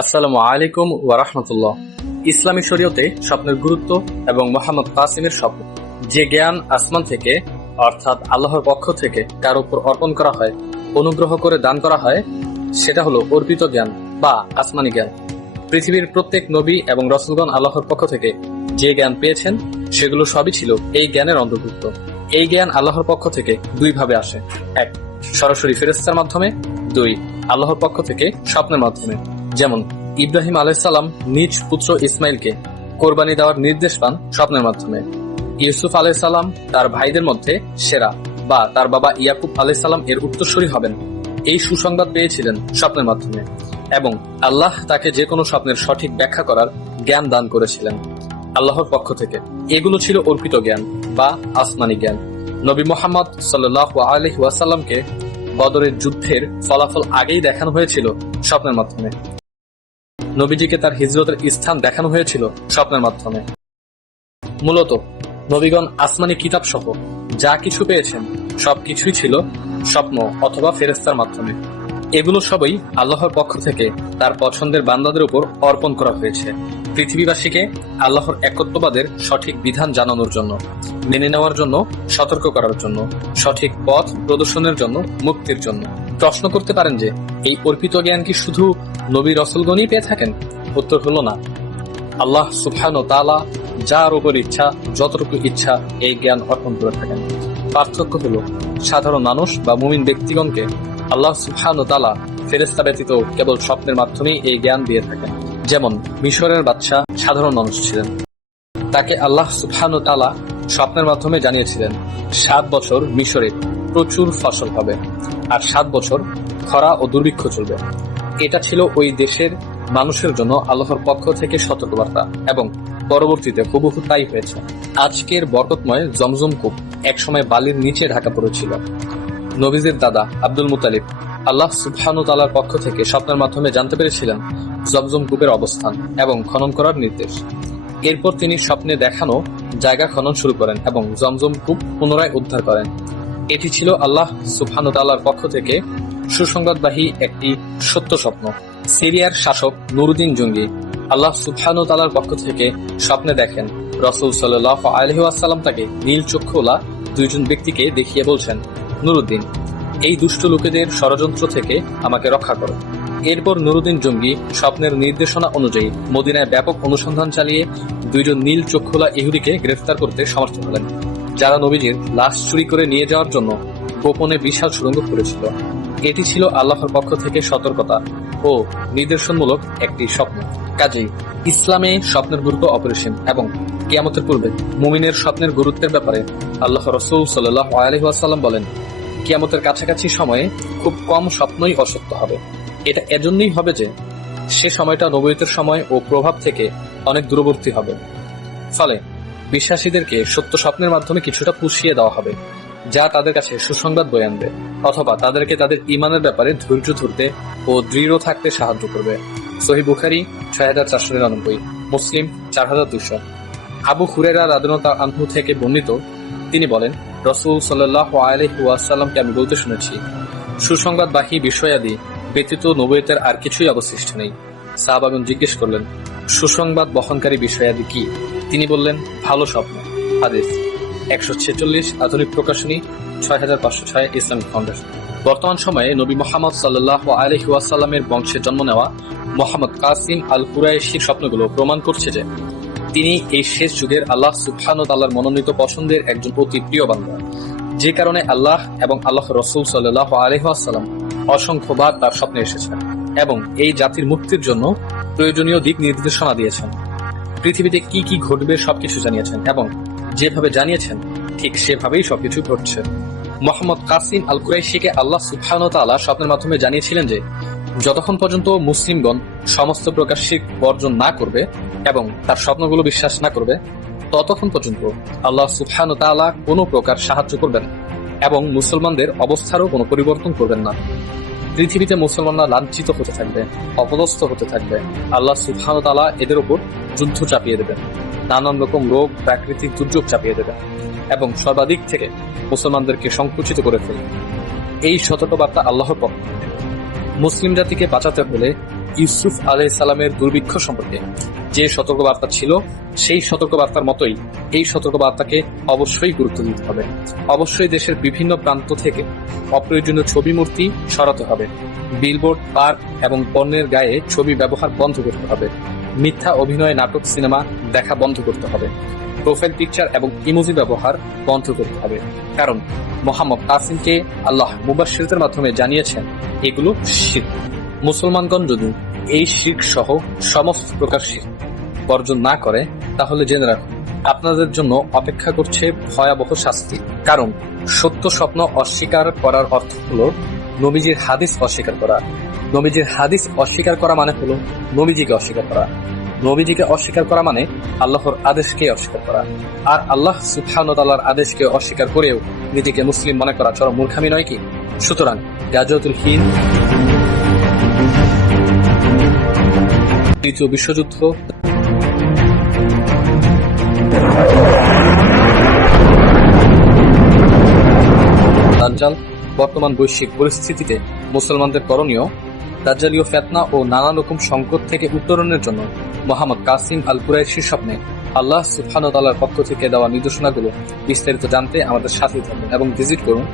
আসসালামু আলাইকুম ওয়া রাহমাতুল্লাহ। ইসলামী শরীয়তে স্বপ্নের গুরুত্ব এবং মুহাম্মদ কাসিমের স্বপ্ন। যে জ্ঞান আসমান থেকে অর্থাৎ আল্লাহর পক্ষ থেকে কার উপর অর্পণ করা হয়, অনুগ্রহ করে দান করা হয়, সেটা হলো অর্পিত জ্ঞান বা আসমানি জ্ঞান। পৃথিবীর প্রত্যেক নবী এবং রাসূলগণ আল্লাহর পক্ষ থেকে যে জ্ঞান পেয়েছেন সেগুলো সবই ছিল এই জ্ঞানের অন্তর্ভুক্ত। এই জ্ঞান আল্লাহর পক্ষ থেকে দুই ভাবে আসে। এক, সরাসরি ফেরেশতার মাধ্যমে। দুই, আল্লাহর পক্ষ থেকে স্বপ্নের মাধ্যমে। যেমন ইব্রাহিম আলাইহিসসালাম নিজ পুত্র ইসমাইলকে কোরবানি দেওয়ার নির্দেশ পান স্বপ্নের মাধ্যমে। ইউসুফ আলাইহিসসালাম তার ভাইদের মধ্যে সেরা বা তার বাবা ইয়াকুব আলাইহিসসালাম এর উত্তরসূরি হবেন, এই সুসংবাদ পেয়েছিলেন স্বপ্নের মাধ্যমে। এবং আল্লাহ তাকে যে কোনো স্বপ্নের সঠিক ব্যাখ্যা করার জ্ঞান দান করেছিলেন আল্লাহর পক্ষ থেকে। এগুলো ছিল অর্পিত জ্ঞান বা আসমানি জ্ঞান। নবী মুহাম্মদ সাল্লাল্লাহু আলাইহি ওয়াসাল্লামকে বদরের যুদ্ধের ফলাফল আগেই দেখানো হয়েছিল স্বপ্নের মাধ্যমে। নবীজিকে তার হিজরতের স্থান দেখানো হয়েছিল স্বপ্নের মাধ্যমে। মূলত নবীগণ আসমানি কিতাব সহ যা কিছু পেয়েছেন সবকিছুই ছিল স্বপ্ন অথবা ফেরেশতার মাধ্যমে। এগুলো সবই আল্লাহর পক্ষ থেকে তার পছন্দের বান্দাদের উপর অর্পণ করা হয়েছে, পৃথিবীবাসীকে আল্লাহর একত্ববাদের সঠিক বিধান জানানোর জন্য, মেনে নেওয়ার জন্য, সতর্ক করার জন্য, সঠিক পথ প্রদর্শনের জন্য, মুক্তির জন্য। প্রশ্ন করতে পারেন যে এই অর্পিত জ্ঞান কি শুধু নবী রাসূলগণই পেয়ে থাকেন? উত্তর হলো না। আল্লাহ সুবহানাহু ওয়া তাআলা যার উপর ইচ্ছা যতটুকু ইচ্ছা এই জ্ঞান অর্পণ করে থাকেন। পার্থক্য হলো সাধারণ মানুষ বা মুমিন ব্যক্তিগণকে আল্লাহ সুবহানাহু ওয়া তাআলা ফেরেশতা ব্যতীত কেবল স্বপ্নের মাধ্যমেই এই জ্ঞান দিয়ে থাকেন। যেমন মিশরের বাদশাহ সাধারণ মানুষ ছিলেন, তাকে আল্লাহ সুবহানাহু ওয়া তাআলা স্বপ্নের মাধ্যমে জানিয়েছিলেন 7 বছর মিশরে প্রচুর ফসল হবে আর 7 বছর খরা ও দুর্ভিক্ষ চলবে। এটা ছিল ওই দেশের মানুষের জন্য আল্লাহর পক্ষ থেকে সতর্কবার্তা এবং পরবর্তীতে হুবহু তাই হয়েছে। আজকের বরকতময় জমজম কূপ একসময় বালির নিচে ঢাকা পড়েছিল। নবীজির দাদা আব্দুল মুতালিব আল্লাহ সুবহানাহু ওয়া তাআলার পক্ষ থেকে স্বপ্নের মাধ্যমে জানতে পেরেছিলেন জমজম কূপের অবস্থান এবং খনন করার নির্দেশ। এরপর তিনি স্বপ্নে দেখানো জায়গা খনন শুরু করেন এবং জমজম কূপ পুনরায় উদ্ধার করেন। এটি ছিল আল্লাহ সুবহানাহু ওয়া তাআলার পক্ষ থেকে সুসংবাদবাহী একটি সত্য স্বপ্ন। সিরিয়ার শাসক নুরুদ্দিন জঙ্গি আল্লাহ সুবহানাহু ওয়া তাআলার পক্ষ থেকে স্বপ্নে দেখেন রাসূল সাল্লাল্লাহু আলাইহি ওয়াসাল্লাম তাকে নীল চক্ষুওয়ালা দুইজন ব্যক্তিকে দেখিয়ে বলছেন, নুরুদ্দিন, এই দুষ্ট লোকেদের ষড়যন্ত্র থেকে আমাকে রক্ষা করো। এরপর নুরুদ্দিন জঙ্গি স্বপ্নের নির্দেশনা অনুযায়ী মদিনায় ব্যাপক অনুসন্ধান চালিয়ে দুইজন নীল চক্ষুওয়ালা ইহুদিকে গ্রেফতার করতে সমর্থ হলেন, যারা নবীজির লাশ চুরি করে নিয়ে যাওয়ার জন্য গোপনে বিশাল সুড়ঙ্গ করেছিল। এটি ছিল আল্লাহর পক্ষ থেকে সতর্কতা ও নির্দেশনমূলক একটি স্বপ্ন। কাজেই ইসলামে স্বপ্নের গুরুত্ব অপরিসীম এবং কিয়ামতের পূর্বে মুমিনের স্বপ্নের গুরুত্বের ব্যাপারে আল্লাহ রাসূল সাল্লাল্লাহু আলাইহি ওয়াসাল্লাম বলেন, কিয়ামতের কাছাকাছি সময়ে খুব কম স্বপ্নই অসত্য হবে। এটা এজন্যই হবে যে সে সময়টা নবুয়তের সময় ও প্রভাব থেকে অনেক দূরবর্তী হবে। ফলে বিশ্বাসীদেরকে সত্য স্বপ্নের মাধ্যমে কিছুটা পুষিয়ে দেওয়া হবে, যা তাদের কাছে সুসংবাদ বয়ে আনবে অথবা তাদেরকে তাদের ঈমানের ব্যাপারে ধৈর্য ধরতে ও দৃঢ় থাকতে সাহায্য করবে। সহিহ বুখারী ৬৪৯৯, মুসলিম ৪২০০। আবু হুরায়রা রাদিয়াল্লাহু আনহু থেকে বর্ণিত, তিনি বলেন, রাসূল সাল্লাল্লাহু আলাইহি ওয়াসাল্লামকে আমি বলতে শুনেছি, সুসংবাদবাহী বিষয়াদি ব্যতীত নবুয়তের আর কিছুই অবশিষ্ট নেই। সাহাবাগণ জিজ্ঞেস করলেন, সুসংবাদ বহনকারী বিষয়াদি কি? তিনি বললেন, ভালো স্বপ্ন। হাদিস ১৪৬, আধুনিক প্রকাশনী ৬৫০৬, ইসলামিক ফাউন্ডেশন। বর্তমান সময়ে নবী মুহাম্মদ সাল্লাল্লাহু আলাইহি ওয়াসাল্লামের বংশে জন্ম নেওয়া মুহাম্মদ কাসিম আল কুরাইশির স্বপ্নগুলো প্রমাণ করছে যে তিনি এই শেষ যুগের আল্লাহ সুবহানাহু ওয়া তাআলার মনোনীত পছন্দের একজন অতি প্রিয় বান্দা, যে কারণে আল্লাহ এবং আল্লাহ রাসূল সাল্লাল্লাহু আলাইহি ওয়াসাল্লাম অসংখ্যবার তার স্বপ্নে এসেছেন এবং এই জাতির মুক্তির জন্য প্রয়োজনীয় দিক নির্দেশনা দিয়েছেন। পৃথিবীতে কি কি ঘটবে সবকিছু জানিয়েছেন এবং যেভাবে জানিয়েছেন ঠিক সেভাবেই সবকিছু ঘটছে। মুহাম্মদ কাসিম আল কুরাইশিকে আল্লাহ সুবহানাহু ওয়া তাআলা স্বপ্নের মাধ্যমে জানিয়েছিলেন যে যতক্ষণ পর্যন্ত মুসলিমগণ সমস্ত প্রকার শিরক বর্জন না করবে এবং তার স্বপ্নগুলো বিশ্বাস না করবে, ততক্ষণ পর্যন্ত আল্লাহ সুবহানাহু ওয়া তাআলা কোনো প্রকার সাহায্য করবেন এবং মুসলমানদের অবস্থারও কোনো পরিবর্তন করবেন না। পৃথিবীতে মুসলমানরা লাঞ্ছিত হতে থাকবে, অপদস্থ হতে থাকবে। আল্লাহ সুবহানাহু ওয়া তাআলা এদের উপর যুদ্ধ চাপিয়ে দেবেন, নানান রকম রোগ, প্রাকৃতিক দুর্যোগ চাপিয়ে দেবেন এবং সর্বাধিক থেকে মুসলমানদেরকে সংকুচিত করে ফেলবেন। এই সতর্কবার্তা আল্লাহর পক্ষ। মুসলিম জাতিকে বাঁচাতে হলে ইউসুফ আলাইহিস সালামের দুর্ভিক্ষ সম্পর্কে যে সতর্কবার্তা ছিল, সেই সতর্কবার্তার মতোই এই সতর্কবার্তাকে অবশ্যই গুরুত্ব দিতে হবে। অবশ্যই দেশের বিভিন্ন প্রান্ত থেকে অপ্রয়োজনীয় ছবি মূর্তি সরাতে হবে। বিলবোর্ড, পার্ক এবং পণ্যের গায়ে ছবি ব্যবহার বন্ধ করতে হবে। মিথ্যা অভিনয়, নাটক, সিনেমা দেখা বন্ধ করতে হবে। প্রোফাইল পিকচার এবং ইমোজি ব্যবহার বন্ধ করতে হবে, কারণ মোহাম্মদ কাসিমকে আল্লাহ মুবাশশিরদের মাধ্যমে জানিয়েছেন এগুলো শিরক। মুসলমানগণ যদি এই শিরক সহ সমস্ত প্রকার শিরক বর্জন না করে, তাহলে জেনে রাখুন আপনাদের জন্য অপেক্ষা করছে ভয়াবহ শাস্তি। কারণ সত্য স্বপ্ন অস্বীকার করার অর্থ হলো নবীজির হাদিস অস্বীকার করা। নবীজির হাদিস অস্বীকার করা মানে হলো নবীজিকে অস্বীকার করা। নবীজিকে অস্বীকার করা মানে আল্লাহর আদেশকে অস্বীকার করা। আর আল্লাহ সুবহানাহু ওয়া তাআলার আদেশকে অস্বীকার করেও নিজেকে মুসলিম মনে করা চরম মূর্খামি নয় কি? সুতরাং গাজওয়াতুল হিন্দ, তৃতীয় বিশ্বযুদ্ধ, দাজ্জাল, বর্তমান বৈশ্বিক পরিস্থিতিতে মুসলমানদের করণীয়, দাজ্জালীয় ফিতনা ও নানা রকম সংকট থেকে উত্তরণের জন্য মোহাম্মদ কাসিম আল কুরাইশির স্বপ্নে আল্লাহ সুবহানাহু ওয়া তাআলার পক্ষ থেকে দেওয়া নির্দেশনাগুলো বিস্তারিত জানতে আমাদের সাথে থাকুন এবং ভিজিট করুন